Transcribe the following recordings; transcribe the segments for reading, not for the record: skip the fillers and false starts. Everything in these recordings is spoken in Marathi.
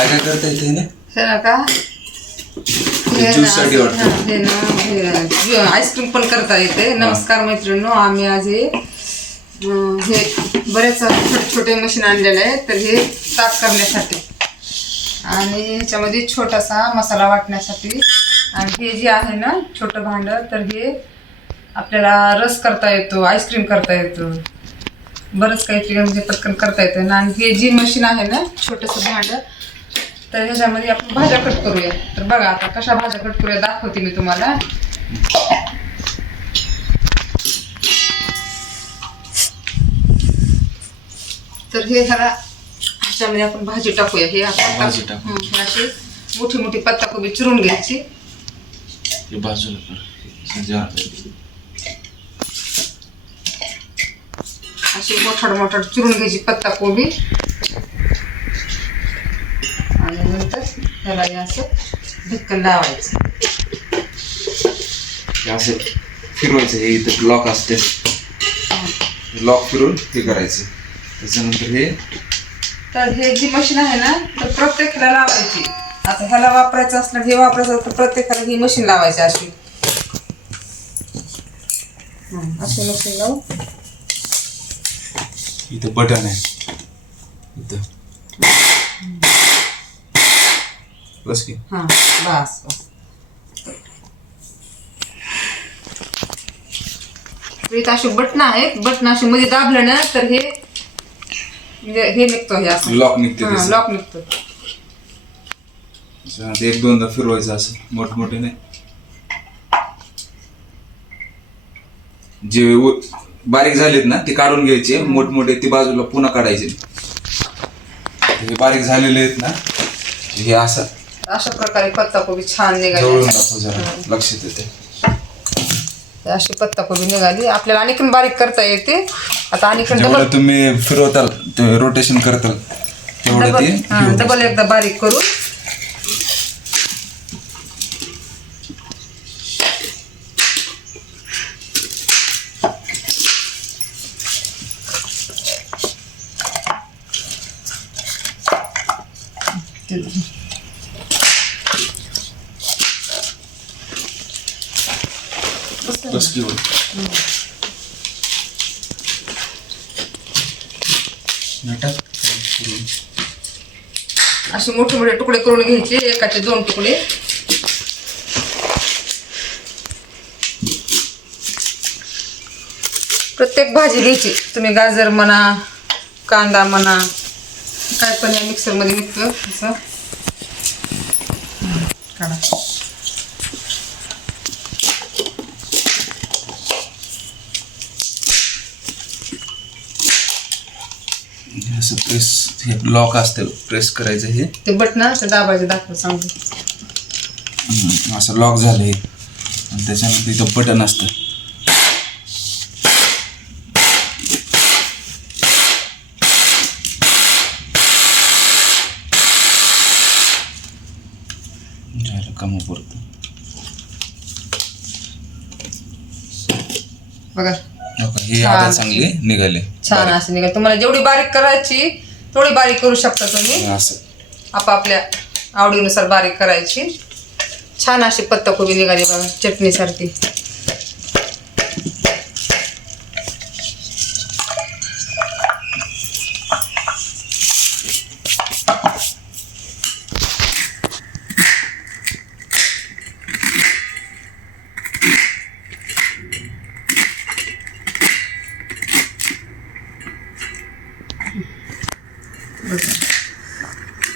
काय काय करता येते ना ह्याला का ज्यूस साठी वाटतं. हे ना आईस्क्रीम पण करता येते. नमस्कार मैत्रिणींनो, आम्ही आज हे बरेच छोटे छोटे मशीन आणलेले आहे. तर हे साफ करण्यासाठी आणि ह्याच्यामध्ये छोटासा मसाला वाटण्यासाठी. आणि हे जे आहे ना छोटं भांडं, तर हे आपल्याला रस करता येतो, आईस्क्रीम करता येतो, बरंच काहीतरी म्हणजे पटकन करता येतं. आणि हे जी मशीन आहे ना छोटंसं भांडं, तर ह्याच्यामध्ये आपण भाज्या कट करूया. तर बघा आता कशा भाज्या कट करूया दाखवते मी तुम्हाला. तर हे ह्याच्यामध्ये आपण भाजी टाकूया. हे भाजी टाकू. अशी मोठी मोठी पत्ताकोबी चिरून घ्यायची. हे बाजूला कर. अशी मोठाड मोठाड चिरून घ्यायची पत्ताकोबी. आणि नंतर त्याला हे असं ढक्कन लावायचं. असं फिरवायचं. हे इथं लॉक असते, लॉक फिरून हे करायचं. त्याच्यानंतर हे तर हे जी मशीन आहे ना तर प्रत्येकाला लावायची. आता ह्याला वापरायचं असलं, हे वापरायचं तर प्रत्येकाला ही मशीन लावायची अशी. अशी मशीन लावू. इथं बटन आहे, इथं बस की. हां बस बस. इथं अशी बटणं आहेत. बटणं अशी मध्ये दाबलं ना तर हे म्हणजे हे निघतो. हे असं लॉक निघते. लॉक निघतो. एक दोनदा फिरवायचं असं मोठमोठे नाही. जे बारीक झालेत ना ते काढून घ्यायचे, मोठमोठे ते बाजूला पुन्हा काढायचे. हे बारीक झालेले आहेत ना, हे असं अशा प्रकारे पत्ताकोबी छान निघाली. जवळून दाखव जरा, लक्षात येते. अशी पत्ताकोबी निघाली. आपल्याला आणखीन बारीक करता येते. आता आणखीन जेवढं तुम्ही फिरवताल ते रोटेशन करताल तेवढं ते डबल एकदा बारीक करू. बस की होईल. असे मोठे मोठे तुकडे करून घ्यायचे. एकाचे 2 तुकडे. प्रत्येक भाजी घ्यायची. तुम्ही गाजर म्हणा, कांदा म्हणा, काय पण या मिक्सर मध्ये निघतं असं काढा. असं प्रेस, हे लॉक असते, प्रेस करायचं. हे ते बटन ते दाबायचे दाखव सांगते. असं लॉक झालं हे. आणि त्याच्यानंतर इथं बटन असतं. झालं काम पुरतं. बघा हे आता चांगले निघाले. छान असे निघाले. तुम्हाला जेवढी बारीक करायची थोडी बारीक करू शकता तुम्ही. असं आपापल्या आवडीनुसार बारीक करायची. छान अशी पत्ताकोबी निघाली बघा, चटणी सारखी.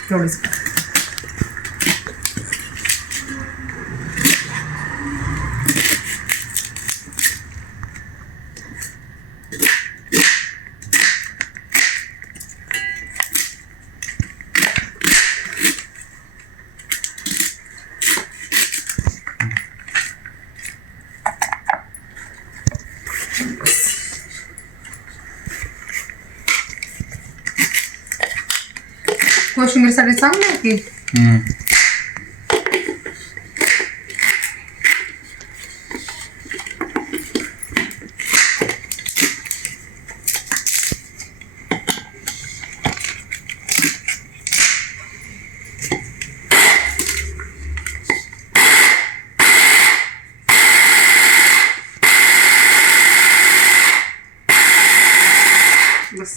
तेवढंच. कोशिंबीरसाठी चांगली आहे की.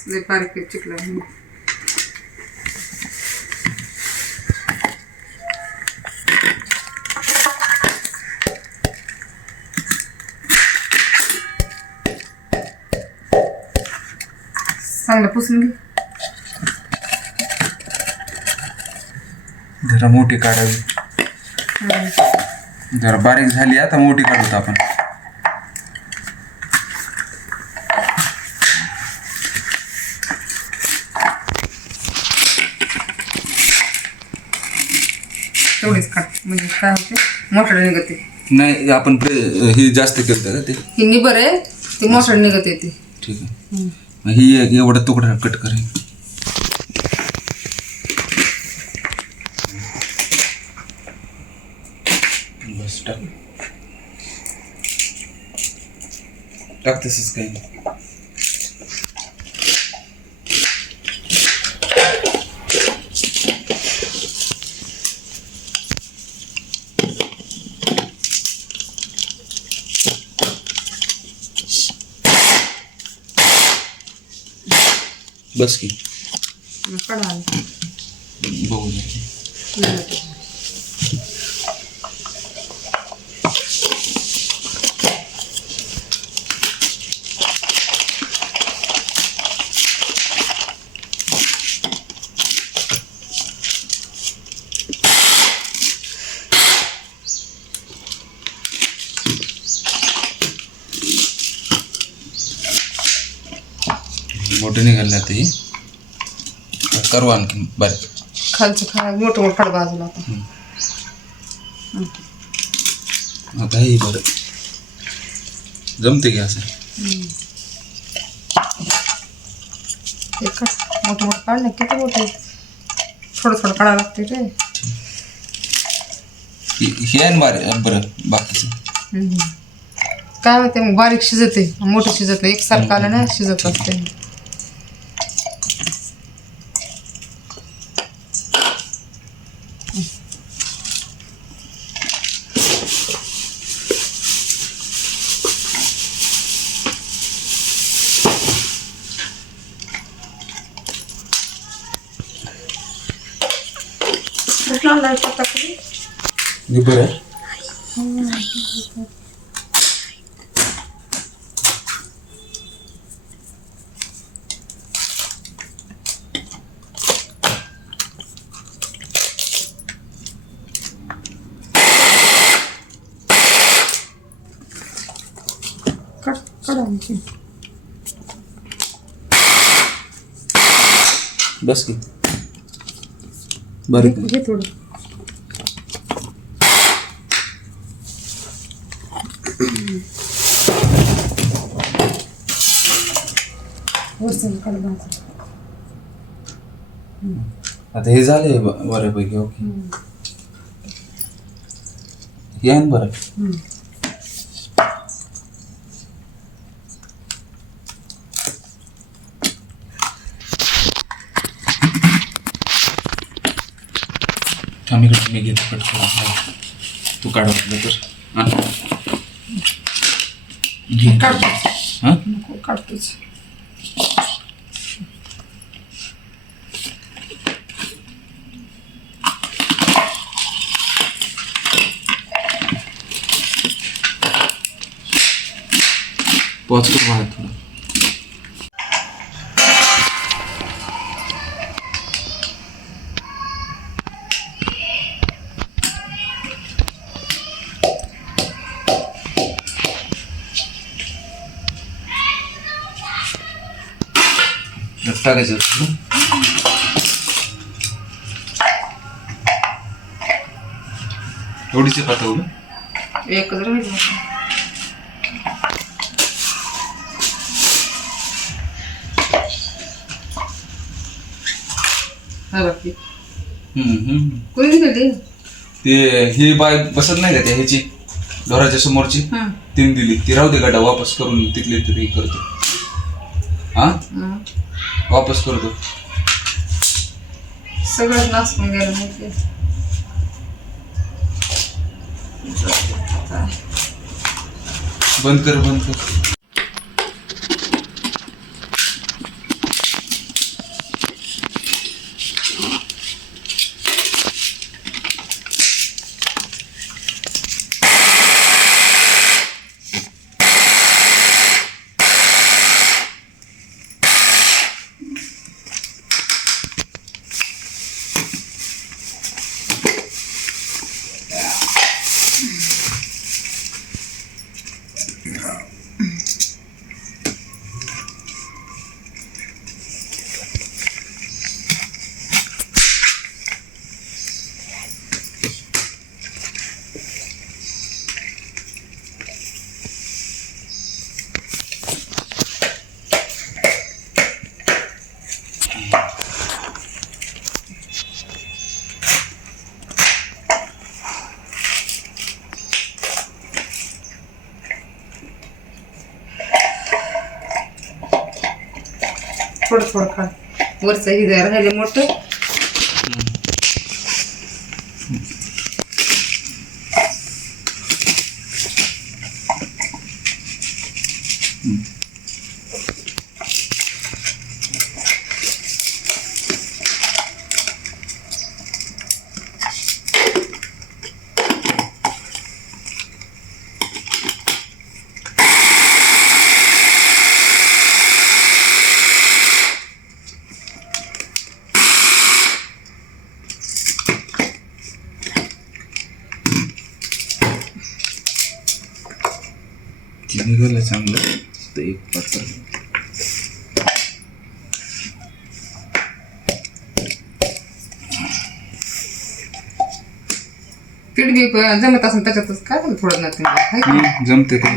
लय बारीक चिकला. चांगलं पुसून घे. जरा मोठी काढावी. जरा बारीक झाली आता मोठी काढूत आपण. तेवढीच काढ म्हणजे काय होते मोठं निघते. नाही आपण हे जास्त केलं का ते. ही निबर आहे ती मोठं निघत येते. ठीक आहे. ही एवढा तुकडा कट करेन. बस टाक तसंच काही नाही. बस की काढा बघू मोठं निघालं ते करू आणखी बारीक. खालचं मोठं मोठं काढ बाजूला. आता हे बरं जमते की असं. मोठं मोठं काढ ना. किती मोठे थोडं थोडं काढावं लागते रे. हे आहे ना बारीक बरं बाकीचं काय होते मग बारीक शिजते मोठं शिजत नाही. एकसारखं आलं ना शिजत असते. हे बरं बस की बारीक घे थोडं. आता हे झाले बऱ्यापैकी. ओके हे आहे ना बरं. इकडे मी घेतो कट करून. तू काढ वाटलं तर काढतोच. पॉज कर बाहेर थोडं. टाकायचं थोडीशी पातळ एक ते ही बाय बसत नाही का त्या ह्याची घराच्या समोरची तीन दिली ती राहू दे गाडा वापस करून तिथले तरी करतो. हा वापस करतो. सगळं नाचून गेलं माहिती. बंद कर बंद कर. थोडं थोडं काढ वरचं हे जरा राहिले मोठं. ती निघालं चांगलं तर एक पात्र पीठ बी जमत असेल त्याच्यातच काय झालं थोडं ना जमते ते.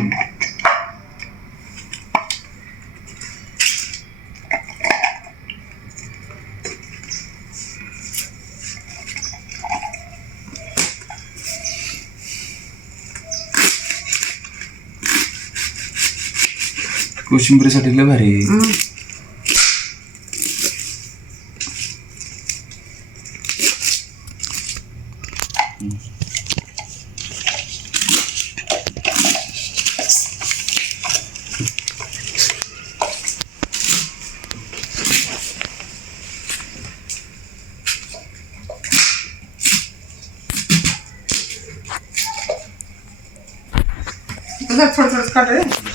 कोशिंबीरीसाठी लय भारी आहे. थोडं थोडं काढ रे.